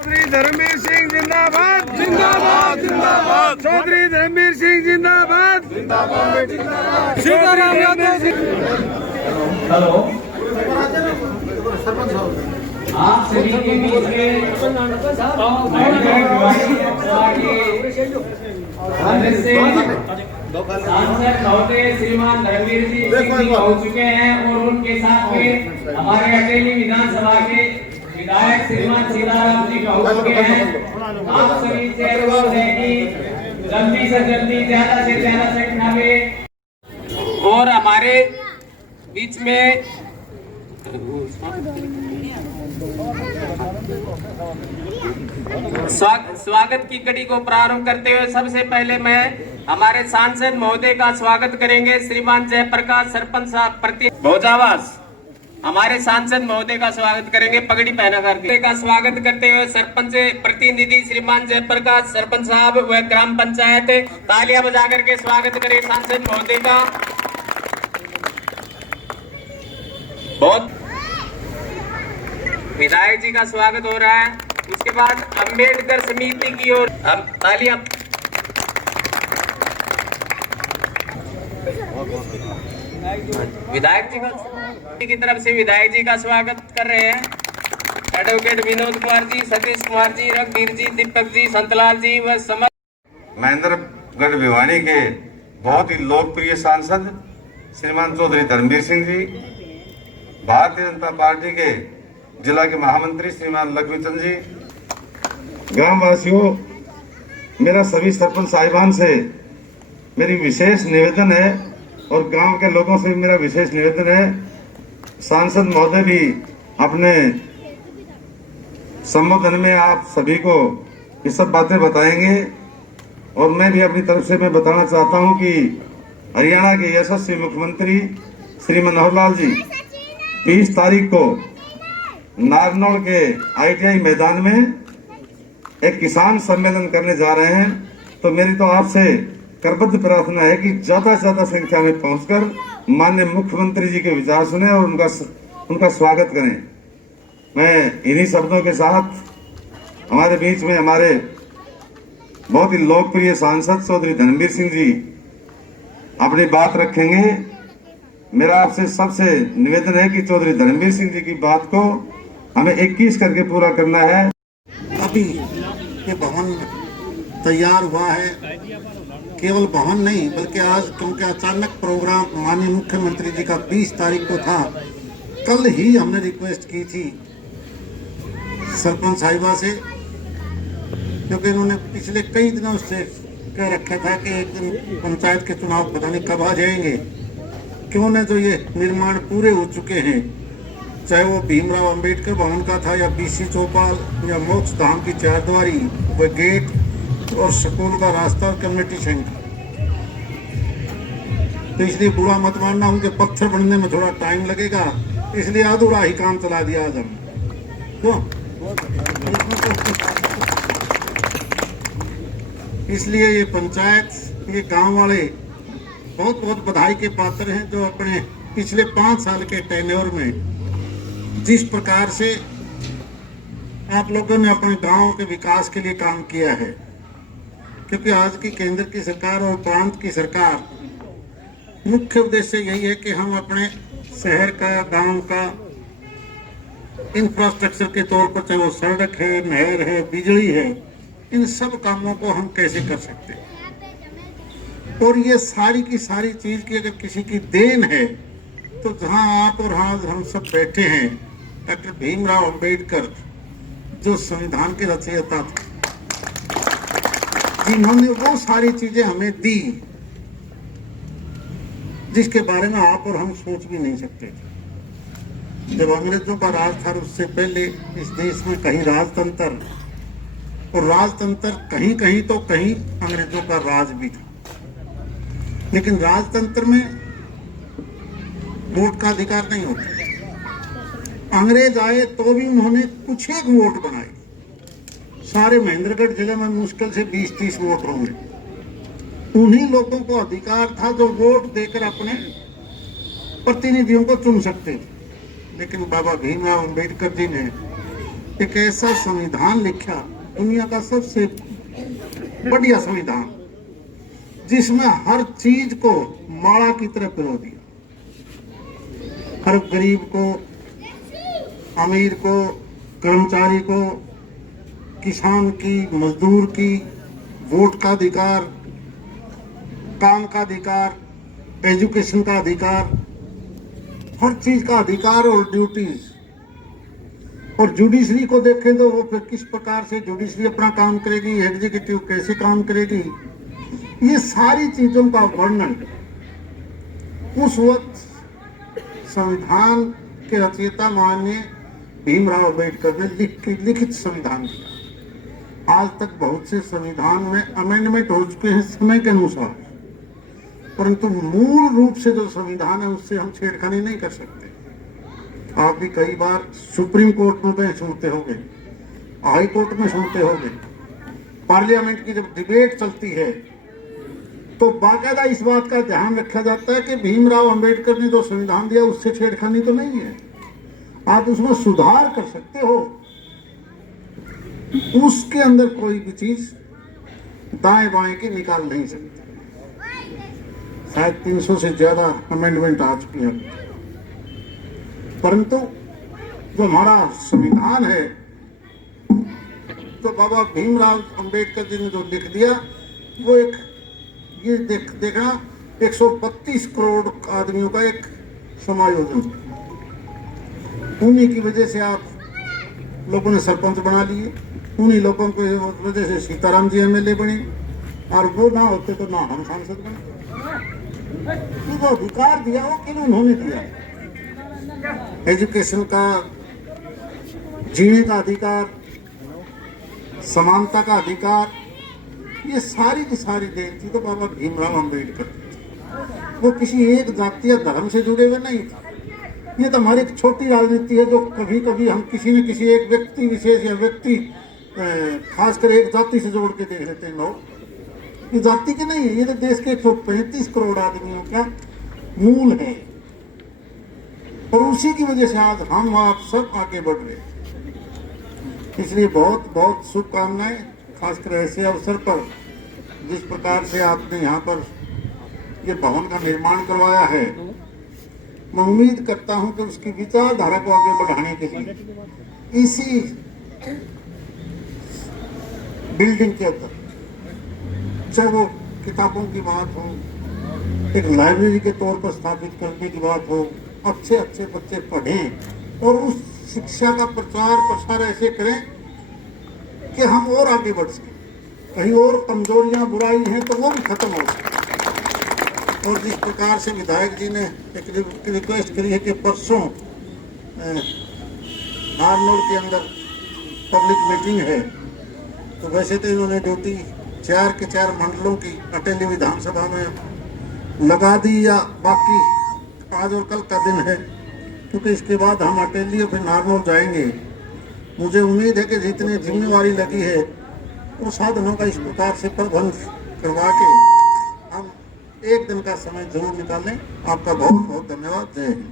चौधरी धर्मवीर सिंह जिंदाबाद जिंदाबाद जिंदाबाद। चौधरी धर्मवीर सिंह जिंदाबाद जिंदाबाद जिंदाबाद। सीताराम यादव। हेलो, आप सभी के बीच में सांसद महोदय श्रीमान धर्मवीर जी पहुंच चुके हैं और उनके साथ में हमारे अटेली विधानसभा के विधायक श्रीमान सीताराम जी पहुंच चुके हैं। आप सभी से अनुरोध है कि जल्दी से जल्दी ज्यादा से ज्यादा संख्या में और हमारे बीच में स्वागत की कड़ी को प्रारंभ करते हुए सबसे पहले मैं हमारे सांसद महोदय का स्वागत करेंगे। श्रीमान जयप्रकाश सरपंच साहब प्रति भोजावास हमारे सांसद महोदय का स्वागत करेंगे पगड़ी पहना करके। का स्वागत करते हुए सरपंच प्रतिनिधि श्रीमान जयप्रकाश सरपंच साहब व ग्राम पंचायत तालियां बजा करके स्वागत करें सांसद महोदय का। बहुत विधायक जी का स्वागत हो रहा है। उसके बाद अंबेडकर समिति की ओर तालियां। विधायक जी की तरफ से विधायक जी का स्वागत कर रहे हैं एडवोकेट विनोद कुमार जी, सतीश कुमार जी, रघुवीर जी, दीपक जी, संतलाल जी व महेंद्रगढ़ भिवानी के बहुत ही लोकप्रिय सांसद श्रीमान चौधरी धर्मवीर सिंह जी, भारतीय जनता पार्टी के जिला के महामंत्री श्रीमान लक्ष्मीचंद जी, ग्रामवासियों, मेरा सभी सरपंच साहिबान से मेरी विशेष निवेदन है और गांव के लोगों से मेरा विशेष निवेदन है। सांसद महोदय भी अपने संबोधन में आप सभी को ये सब बातें बताएंगे और मैं भी अपनी तरफ से मैं बताना चाहता हूं कि हरियाणा के यशस्वी मुख्यमंत्री श्री मनोहर लाल जी 20 तारीख को नारनौल के ITI मैदान में एक किसान सम्मेलन करने जा रहे हैं। तो मेरी तो आपसे करबद्ध प्रार्थना है कि ज्यादा से ज्यादा संख्या में पहुंचकर माननीय मुख्यमंत्री जी के विचार सुने और उनका स्वागत करें। मैं इन्हीं शब्दों के साथ हमारे बीच में हमारे बहुत ही लोकप्रिय सांसद चौधरी धर्मवीर सिंह जी अपनी बात रखेंगे। मेरा आपसे सबसे निवेदन है कि चौधरी धर्मवीर सिंह जी की बात को हमें 21 करके पूरा करना है। अभी ये भवन तैयार हुआ है, केवल भवन नहीं बल्कि आज क्योंकि अचानक प्रोग्राम माननीय मुख्यमंत्री जी का 20 तारीख को था, कल ही हमने रिक्वेस्ट की थी सरपंच साहिबा से, क्योंकि इन्होंने पिछले कई दिनों से कह रखा था कि एक दिन पंचायत के चुनाव पता नहीं कब आ जाएंगे, क्यों न तो ये निर्माण पूरे हो चुके हैं, चाहे वो भीमराव अंबेडकर भवन का था या BC चौपाल या मोक्ष धाम की 4 द्वारी व गेट और स्कूल का रास्ता और कम्युनिटी सेंटर। तो इसलिए बुरा मत मानना, उनके पत्थर बनने में थोड़ा टाइम लगेगा, इसलिए अधूरा ही काम चला दिया आज हम। इसलिए ये पंचायत, ये गांव वाले बहुत बहुत बधाई के पात्र हैं जो अपने पिछले 5 साल के टेन्योर में जिस प्रकार से आप लोगों ने अपने गांव के विकास के लिए काम किया है। क्योंकि आज की केंद्र की सरकार और प्रांत की सरकार मुख्य उद्देश्य यही है कि हम अपने शहर का, गांव का इंफ्रास्ट्रक्चर के तौर पर, चाहे वो सड़क है, नहर है, बिजली है, इन सब कामों को हम कैसे कर सकते हैं। और ये सारी की सारी चीज की अगर किसी की देन है तो जहां आप और आज हम सब बैठे हैं, डॉक्टर भीमराव अंबेडकर जो संविधान के रचयिता थे, जिन्होंने वो सारी चीजें हमें दी जिसके बारे में आप और हम सोच भी नहीं सकते थे। जब अंग्रेजों का राज था उससे पहले इस देश में कहीं राजतंत्र, और राजतंत्र कहीं कहीं तो कहीं अंग्रेजों का राज भी था, लेकिन राजतंत्र में वोट का अधिकार नहीं होता। अंग्रेज आए तो भी उन्होंने कुछ एक वोट बनाए, सारे महेंद्रगढ़ जिले में मुश्किल से 20-30 वोट होंगे। उन्हीं लोगों को अधिकार था जो वोट देकर अपने प्रतिनिधियों को चुन सकते थे। लेकिन बाबा भीमराव अंबेडकर जी ने एक ऐसा संविधान लिखा, दुनिया का सबसे बढ़िया संविधान, जिसमें हर चीज को माड़ा की तरह पिरो दिया। हर गरीब को, अमीर को, कर्मचारी को, किसान की, मजदूर की, वोट का अधिकार, काम का अधिकार, एजुकेशन का अधिकार, हर चीज का अधिकार और ड्यूटीज। और जुडिशरी को देखें तो वो फिर किस प्रकार से जुडिशरी अपना काम करेगी, एग्जीक्यूटिव कैसे काम करेगी, ये सारी चीजों का वर्णन उस वक्त संविधान के रचयिता माननीय भीमराव अम्बेडकर ने लिखित संविधान दिया। आज तक बहुत से संविधान में अमेंडमेंट हो चुके हैं समय के अनुसार, परंतु मूल रूप से जो संविधान है उससे हम छेड़खानी नहीं कर सकते। आप भी कई बार सुप्रीम कोर्ट में सुनते होंगे, हाई कोर्ट में सुनते होंगे, पार्लियामेंट की जब डिबेट चलती है तो बाकायदा इस बात का ध्यान रखा जाता है कि भीमराव अंबेडकर ने जो संविधान दिया उससे छेड़खानी तो नहीं है, आप उसमें सुधार कर सकते हो, उसके अंदर कोई भी चीज दाएं बाएं के निकाल नहीं सकते। शायद 300 से ज्यादा अमेंडमेंट आ चुकी हैं, परंतु जो हमारा संविधान है तो बाबा भीमराव अंबेडकर जी ने जो लिख दिया वो एक ये देखना 132 करोड़ आदमियों का एक समायोजन, उन्हीं की वजह से आप लोगों ने सरपंच बना लिए, उन्हीं लोगों की वजह से सीताराम जी एमएलए बने, और वो ना होते तो ना हम सांसद बने। जो अधिकार दिया वो क्यों उन्होंने दिया? एजुकेशन का, जीने का अधिकार, समानता का अधिकार, ये सारी की सारी देन थी तो बाबा भीमराव अंबेडकर। वो किसी एक जाति या धर्म से जुड़े हुए नहीं थे। ये तो हमारी एक छोटी राजनीति है जो कभी कभी हम किसी न किसी एक व्यक्ति विशेष या व्यक्ति खासकर एक जाति से जोड़ के देख लेते हैं लोग। ये जाति के नहीं है, ये तो देश के 135 करोड़ आदमियों का मूल है, और उसी की वजह से आज हम आप सब आगे बढ़ रहे हैं। इसलिए बहुत बहुत शुभकामनाएं, खासकर ऐसे अवसर पर जिस प्रकार से आपने यहाँ पर ये भवन का निर्माण करवाया है। मैं उम्मीद करता हूँ कि उसकी विचारधारा को आगे बढ़ाने के लिए इसी बिल्डिंग के अंदर, चाहे वो किताबों की बात हो, एक लाइब्रेरी के तौर पर स्थापित करने की बात हो, अच्छे अच्छे बच्चे पढ़ें और उस शिक्षा का प्रचार प्रसार ऐसे करें कि हम और आगे बढ़ सकें, कहीं और कमजोरियां बुराई हैं तो वो भी खत्म हो सके। और जिस प्रकार से विधायक जी ने एक रिक्वेस्ट करी है कि परसों नारनौल के अंदर पब्लिक मीटिंग है, तो वैसे तो इन्होंने ड्यूटी 4 के 4 मंडलों की अटेली विधानसभा में लगा दी, या बाकी आज और कल का दिन है, क्योंकि इसके बाद हम अटेली और फिर नारनौल जाएंगे। मुझे उम्मीद है कि जितनी जिम्मेवारी लगी है वो साधनों का इस प्रकार से प्रबंध करवा के हम एक दिन का समय जरूर निकालें। आपका बहुत बहुत धन्यवाद। जय हिंद।